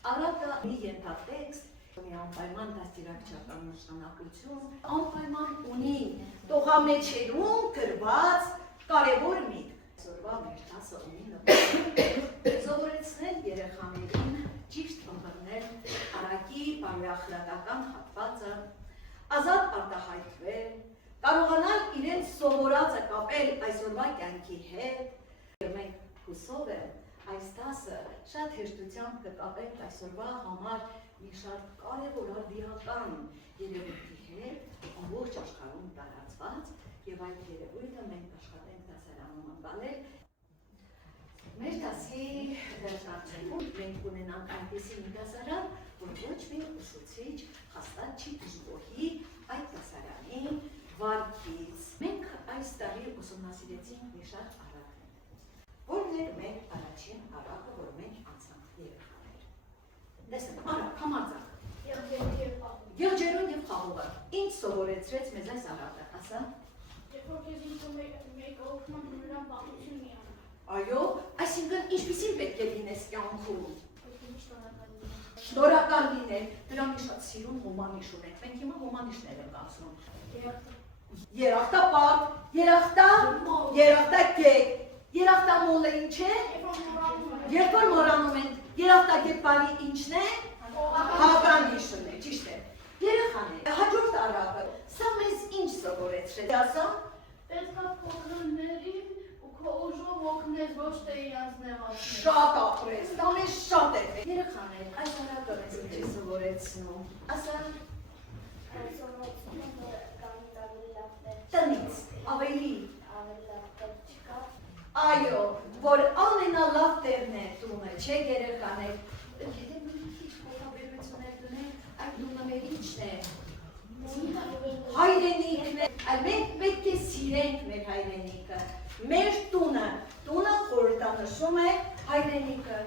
Արագը մի ենթատեքստ, մի անպայման դաստիարակչական նշանակություն, անպայման ունի տողամեջերում գրված կարևոր միտք։ Այսօրվա մեր դասը ունի նպատակ սովորեցնել երեխաներին ճիշտ ըմբռնել արագի բարոյախոսական հատվածը, ազատ արտահայտվել, կարողանալ իրենց սովորածը կապել այսօրվա կյանքի հետ։ Մենք հուսով եմ այս դասը շատ հեշտությամբ կկապենք այսօրվա համար մի շարք կարևոր արդիական երևույթի հետ, ամբողջ աշխարհում տարածված, եւ այդ երևույթը մենք աշխատենք դասարանում անվանել։ Մեր դասի դասարանում մենք ունենանք այնպիսի մի դասարան, որ ոչ մի ուսուցիչ հաստատ չի դժգոհի այդ դասարանի վարքից։ Մենք այս տարի ուսումնասիրեցինք մի շարք առակներ, որն էր մեր առաջին առակը, որ մենք անցանք երեխաներ։ Տեսեք, առակ, համարձակ։ Եղջերուն եւ խաղողը։ Ինչ սովորեցրեց մեզ այս առակը, ասա։ Երբ որ քեզ ինչ-որ մեկը օգնում է նրան պատմություն մի անում։ Այո, այսինքն ինչպիսին պետք է լինես կյանքում։ Շնորհակալ լինել, դրա մի շատ սիրուն հոմանիշ ունենք, մենք հիմա հոմանիշներ ենք ասում։ Երախտապարտ, երախտագետ, երախտամոլը ինչ է։ Երբ որ մոռանում են, երախտագետբարի ինչն է։ Հականիշն է, ճիշտ է։ Երեխաներ, հաջորդ առակը, սա մեզ ինչ սովորեցրեց, ասա։ Պետք է փոքրներին ու քո ուժով օգնես, ոչ թե իրանց նեղացնես։ Շատ ապրես, դա մեզ շատ է։ Երեխաներ, այս առակը մեզ ինչ է սովորեցնում, ասա։ Տնից, ավելի այո, որ ամենալավ տեղն է տունը, չէ երեխաներ, եթե մի քիչ փոխաբերություն եք դնել, այդ տունը մեր ինչն է, հայրենիքն է, այլ մենք պետք է սիրենք մեր հայրենիքը, մեր տունը խորհրդանշում է հայրենիքը,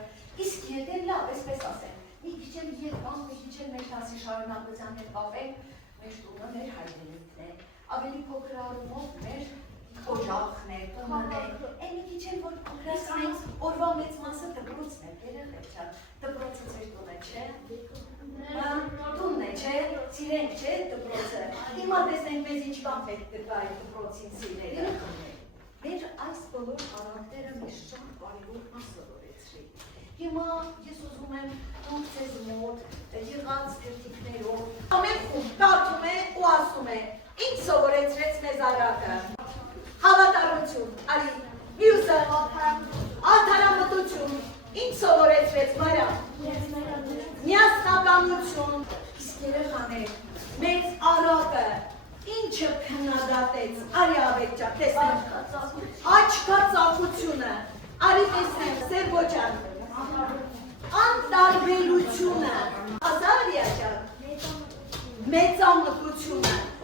իսկ եթե լավ, այսպես ասեմ, մի քիչ էլ երբանք, մի քիչ էլ մեր դասի շարունակության հետ կապենք, մեր տունը մեր հայրենիքն է, ավելի փոքր առումով մեր օջախն է, տունն է, այն մի քիչ էլ որ փոքրացնենք, օրվա մեծ մասը դպրոցն է, երեխեք չան, դպրոցը ձեր տունը չէ, տունն է չէ, սիրենք չէ դպրոցը, հիմա տեսնենք մեզ ինչքան պետք կգա այդ դպրոցին սիրելը։ Մեր այս բոլոր առակները մի շատ կարևոր բան սովորեցրի։ Հիմա ես ուզում եմ դուք ձեզ մոտ եղած գրքիկներով ամեն խումբ կարդում է ու ասում է, ինչ սովորեցրեց մեզ առակը։ Հավատարմություն, արի, մյուսը, արդարամտություն, ինչ սովորեցրեց Մարիա։ Միասնականություն, իսկ երեխաներ, մեծ առակը ինչը քննադատեց, արի ավերջան, տեսնենք, աչքածախությունը, արի տեսնենք, Սերբոջան, անտարբերությունը, ազարիա ջան,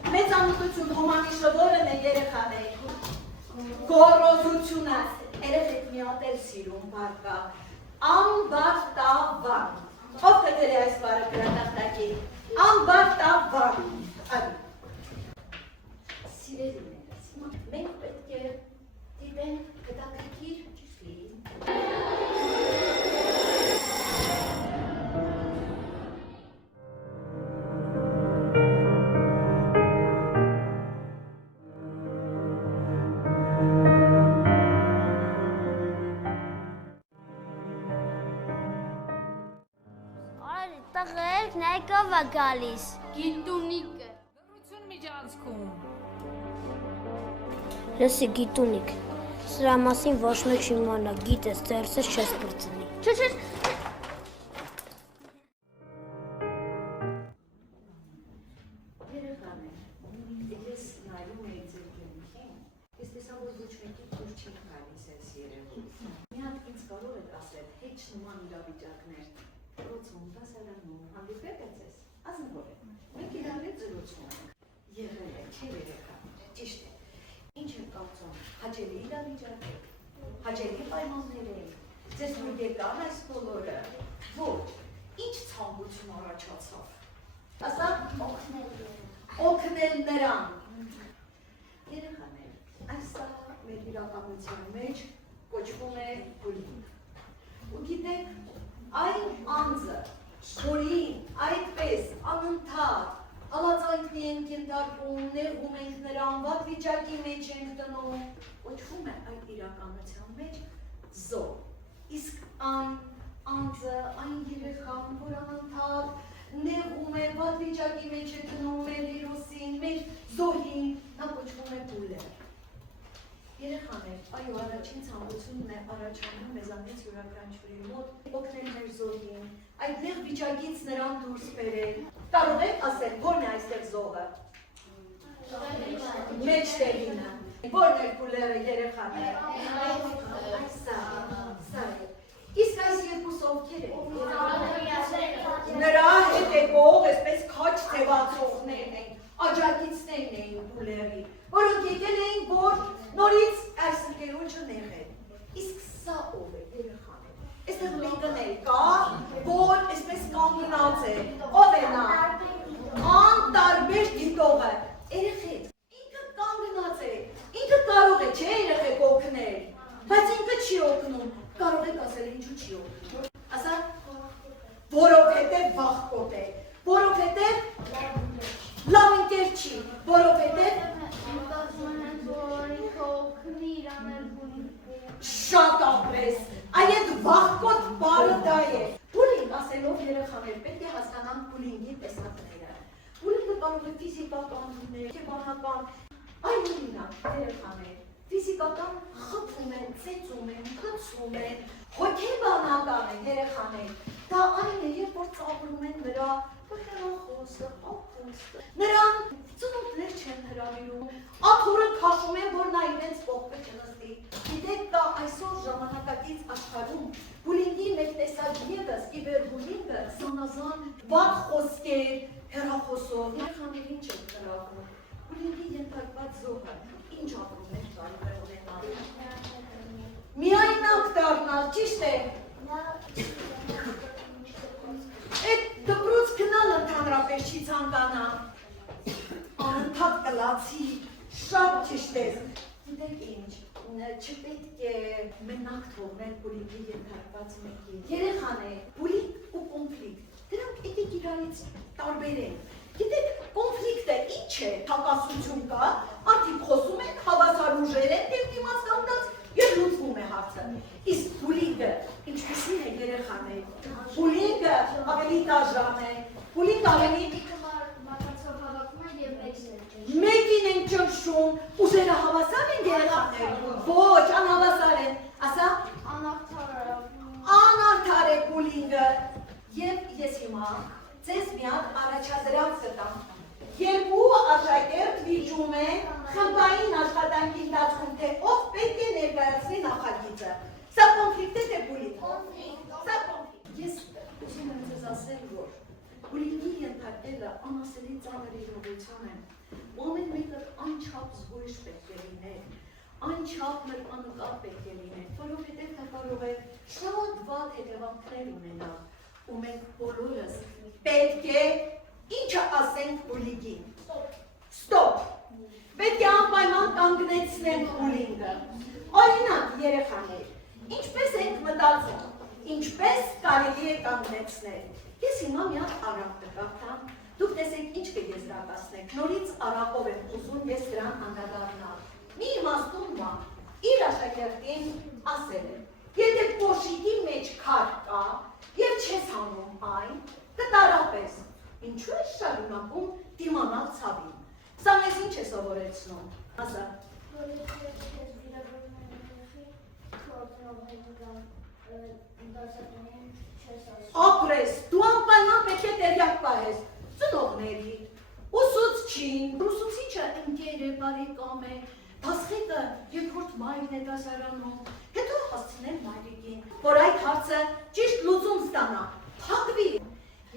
մեծամտություն, հոմանիշը որն է երեխաներ, գոռոզությունը, երեխեք մի հատ էլ սիրուն բառ կա, ամբարտավան, ով կգրե այս բառը գրատախտակի, ամբարտավան, արի։ Սիրելիներս, մենք պետք է դիտենք հետաքրքիր ֆիլմ։ Տղերք նայքով է գալիս։ Գիտունիկը։ Լռություն միջանցքում։ Լսի գիտունիկ, սրա մասին ոչ մեկ չիմանա, գիտես, ձեռսս չես կրծնի։ Չէ։ Երեխաներ, ես նայում էի ձեր կյանքին, ես տեսա, որ ոչ մեկի դուր չի գալիս այս երևույթ։ Մի հատ ինձ կարող եք ասել, հետ նման իրավիճակներ, դրոցում, դասարանում, հանդիպել եք ձեզ, ազնվոր եք, մենք իրար հետ զրուցում ենք, եղել եք, չէ երեխաներ, ճիշտ է, ինչ եք կարծում, հաճելի իրավիճակ եք, հաճելի պայմաններ եք, ձեզ որ եկան այս բոլորը, ոչ, ինչ ցանկություն առաջացավ, ասա, օգնել նրան, երեխաներ, այսա մեր իրականության մեջ կոչվում է բուլինգ, ու գիտեք, այն անձը, Շորին, այդպես, անընդհատ, ալածայնքնի ենք ենթարկում, նեղում ենք նրան, վատ վիճակի մեջ ենք տնում, կոչվում է այդ իրականության մեջ զո։ Իսկ այն անձը, այն երեխան, որ անընդհատ նեղում է, վատ վիճակի մեջ է տնում մեր հերոսին, մեր զոհին, նա կոչվում է բուլեր։ Երեխաներ, այո, առաջին ցանկությունն է առաջանում մեզանից յուրաքանչյուրի մոտ օգնել մեր զոհին, այդ նեղ վիճակից նրան դուրս բերել։ Կարող եք ասել, ո՞րն է այստեղ զոհը։ Մեջտեղինը։ Ո՞րն է բուլերը երեխաներ։ Սա է։ Իսկ այս երկուս ովքեր են։ Նրա հետևող, այսպես քաչ ձևացողներն են, աջակիցներն էին բուլերի, որոնք եկել էին, որ նորից այս ընկերոջը նեղեն։ Իսկ սա ով է երեխաներ։ Այստեղ մի կներ կա, որ այսպես կանգնած է, ով է նա։ Անտարբեր դիտողը։ Երեխեք, ինքը կանգնած է, ինքը կարող է, չէ, երեխեք օգնել, բայց ինքը չի օգնում։ Կարող եք ասել ինչու չի օգնում։ Ասա, որովհետև վախկոտ է, որովհետև լավ ընկեր չի, որովհետև շատ ապրես, այդ վախկոտ բարը դա է։ Բուլինգ ասելով երեխաներ, պետք է հասկանանք բուլինգի տեսակները։ Բուլինգը կարող է ֆիզիկական լինել, հոգեբանական, այնուամենայնիվ երեխաներ, ֆիզիկական խփում են, ծեծում են, խցում են, հոգեբանական են երեխաներ։ Դա այն է, երբ որ ծաղրում են նրա հեռախոսը, ապրուստը, նրան ծնոտներ չեն հրավիրում, աթոռը քաշում են, որ նա իրենց կողքը չնստի։ Գիտեք, դա այսօր ժամանակակից աշխարհում բուլինգի մեկ տեսակ ևս կիբերբուլինգը զանազան վատ խոսքեր հեռախոսով երեխաներին չեն հրավիրում։ Բուլինգի ենթարկված զոհը ինչ ապրումներ կարող է ունենալ։ Միայնակ դառնալ, ճիշտ է։ Այդ դպրոց գնալ ընդհանրապես չի ցանկանա։ Անընդհատ կլացի, շատ ճիշտ ես։ Գիտեք ինչ, չպետք է մենակ թողնել բուլինգի ենթարկված մեկին։ Երեխաներ, բուլինգ ու կոնֆլիկտ, դրանք եկեք իրարից տարբերեն։ Գիտեք, կոնֆլիկտը ինչ է, հակասություն կա, արդիկ խոսում են, հավասար ուժեր են, դեպ դիմաց կանգնած և լուծվում է հարցը։ Իսկ բուլինգը ինչպիսին է երեխաներ, բուլինգը ավելի դաժան է, բուլինգ ավելի մեկին են ճնշում, ուժերը հավասար են երեխաներ, ոչ, անհավասար են, ասա, անարդար է բուլինգը, և ես հիմա ձեզ միակ առաջադրյալ կտամ, երկու աշակերտ վիճում է խմբային աշխատանքի ընթացքում, թե ով պետք է ներկայացնի նախագիծը, սա կոնֆլիկտ է, թե բուլինգ, սա կոնֆլիկտ, ես ուզում եմ ձեզ ասել, որ բուլինգի ենթարկելը անասելի ծանր իրողություն են, ու ամեն մեկը անչափ զգույշ պետք է լինել, անչափ նրբանկատ պետք է լինել, որովհետև դա կարող է շատ վատ հետևանքներ ունենալ, ու մենք բոլորս պետք է ինչը ասենք բուլինգին, ստոպ, պետք է անպայման կանգնեցնենք բուլինգը, օրինակ երեխաներ, ինչպես ենք մտածում, ինչպես կարելի է կանգնեցնել, ես հիմա միակ առակ կկարդամ, դուք տեսեք ինչ կեզրակացնեք, նորից առակով եմ ուզում ես դրան անդրադառնալ, մի իմաստուն բան, իր աշակերտին ասել է, եթե կոշիկի մեջ քար կա և չես հանում այն, կտարապես, ինչու ես շարունակում դիմանալ ցավին, սա մեզ ինչ է սովորեցնում, ասա, ապրես, դու անպայման պետք է տեղյակ պահես, ծնողների, ուսուցչին, ուսուցիչը ընկեր է, բարեկամ է, դասղետը երկրորդ մայրն է դասարանում, հետո հասցնել մայրիկին, որ այդ հարցը ճիշտ լուծում ստանա, փակվի։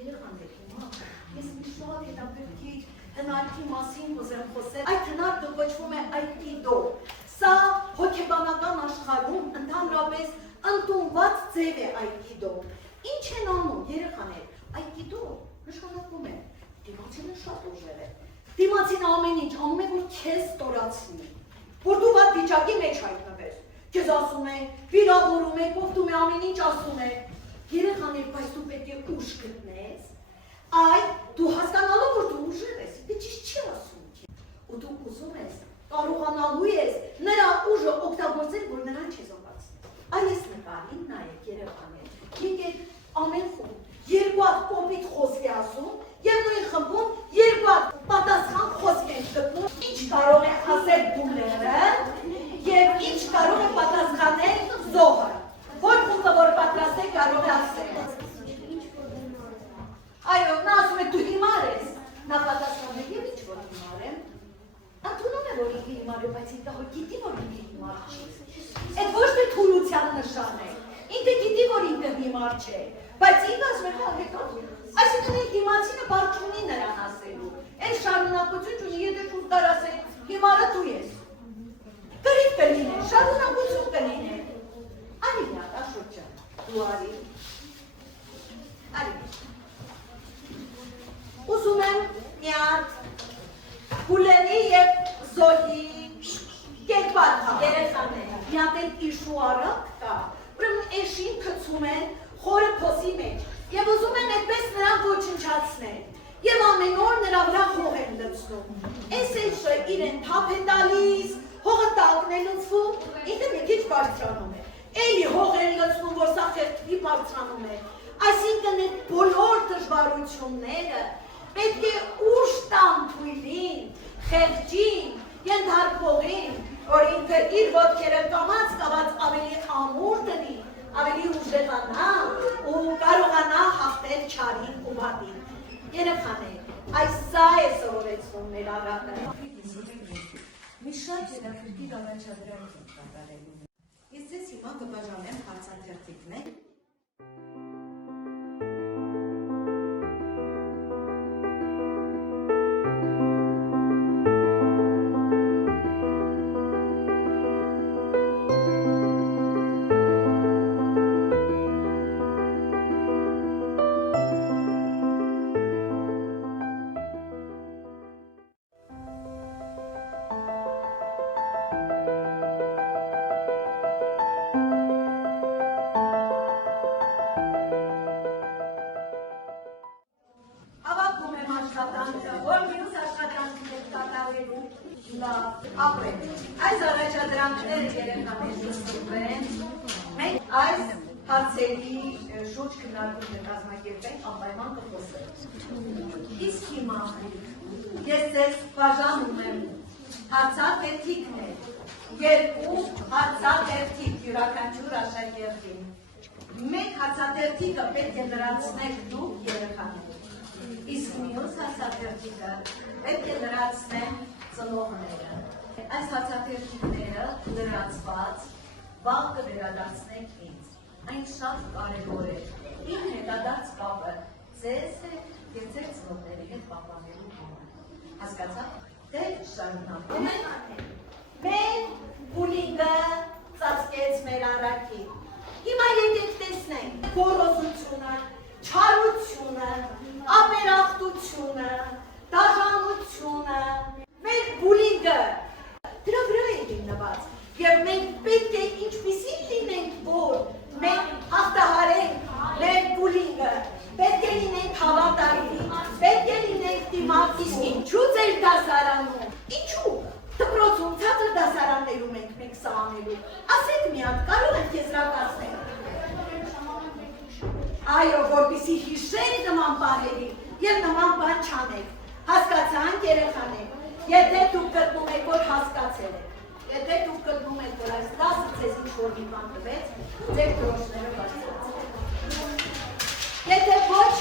Երեխաներ, հիմա ես մի շատ հետաքրքիր հնարքի մասին ուզեմ խոսել, այդ հնարքը կոչվում է այկիդո, սա հոգեբանական աշխարհում ընդհանրապես ընդունված ձև է այկիդո։ Ինչ են անում երեխաներ, այկիդո նշանակում է, դիմացինը շատ ուժեղ է, դիմացին ամեն ինչ, անում է, որ քեզ ստորացնի, որ դու վատ վիճակի մեջ հայտնվես, քեզ ասում է, վիրավորում է, կոպտում է, ամեն ինչ ասում է, երեխաներ, բայց դու պետք է ուժ գտնել, ասում եւ նույն խմբում երկու հատ պատասխան խոսք են գտնում, ինչ կարող է ասել բուլերը եւ ինչ կարող է պատասխանել զոհը։ Որ խումբը որ պատրաստ է կարող է ասել։ Այո, նա ասում է դու հիմար ես։ Նա պատասխանում է եւ ինչ որ հիմար եմ։ Ընդունում է որ ինքը հիմար է, բայց ինքը գիտի որ ինքը հիմար չի։ Այդ ոչ թե թուլության նշան է։ Ինքը գիտի որ ինքը հիմար չէ, բայց ինքը ասում է հա հետո։ Այսինքն այդ դիմացինը բառ չունի նրան ասելու։ Այն շարունակություն չունի, եթե շուտ դար ասել հիմարը դու ես։ Գրիվ կլինի, շարունակություն կլինի։ Արի նա, աշորջան, դու արի։ Արի։ Ուզում եմ մի հատ Հուլենի և Զոհի կերպար կա, երեխաներ, մի հատ էլ իշու առակ կա, ուրեմն էշին գցում են խորը փոսի մեջ և ուզում են այդպես նրան ոչնչացնել և ամեն օր նրա վրա հող են լցնում։ Այս էշը իրեն թափ է տալիս, հողը տակն է լցվում, ինքը մի քիչ բարձրանում է։ Էլի հող են լցնում, որ սա խեղդվի բարձրանում է։ Այսինքն այդ բոլոր դժվարությունները պետք է ուժ տան թույլին, խեղճին, ենթարկվողին, որ ինքը իր ոտքերը կամաց ավելի ամուր դնի, ավելի ուժեղանա ու կարողանա հաղթել չարին ու վատին։ Երեխաներ, այս սա է սովորեցնում մեր առակը։ Մի շատ հետաքրքիր առաջադրանք եմ կատարելու։ Ես ձեզ հիմա կբաժանեմ հարցաթերթիկներ։ Այս առաջադրանքները երեխաներ լսվեն, մենք այս հարցերի շուրջ քննարկում կազմակերպենք, անպայման կխոսենք։ Իսկ հիմա ես ձեզ բաժանում եմ հարցաթերթիկներ, երկու հարցաթերթիկ յուրաքանչյուր աշակերտին։ Մեկ հարցաթերթիկը պետք է լրացնեք դուք երեխաներ, իսկ մյուս հարցաթերթիկը պետք է լրացնեն ծնողները։ Այս հարցաթերթիկները լրացված վաղ կվերադարձնեք ինձ։ Այն շատ կարևոր է։ Իմ հետադարձ կապը ձեզ է և ձեր ծնողների հետ պահպանելու համար։ Հասկացա՞ք։ Դե շարունակում ենք։ Մեր բուլինգը ծածկեց մեր առակին։ Հիմա եկեք տեսնենք գոռոզությունը, չարությունը, ապերախտությունը, դաժանությունը, մեր բուլինգը դրա վրա է հիմնված և մենք պետք է ինչպիսին լինենք, որ մենք հաղթահարենք մեր բուլինգը, պետք է լինենք հավատալի, պետք է լինենք դիմաց, իսկ ինչու ձեր դասարանում, ինչու դպրոցում ցածր դասարաններում ենք մենք սա անելու, ասեք մի հատ, կարող ենք եզրակացնել։ Այո, որպեսզի հիշենք նման բաների և նման բան չանենք, հասկացանք երեխաներ, եթե դուք գտնում եք, որ հասկացել եք, եթե դուք գտնում եք, որ այս դասը ձեզ ինչ-որ մի բան տվեց, ձեր դրոշները բարձրացրեք։ Եթե ոչ,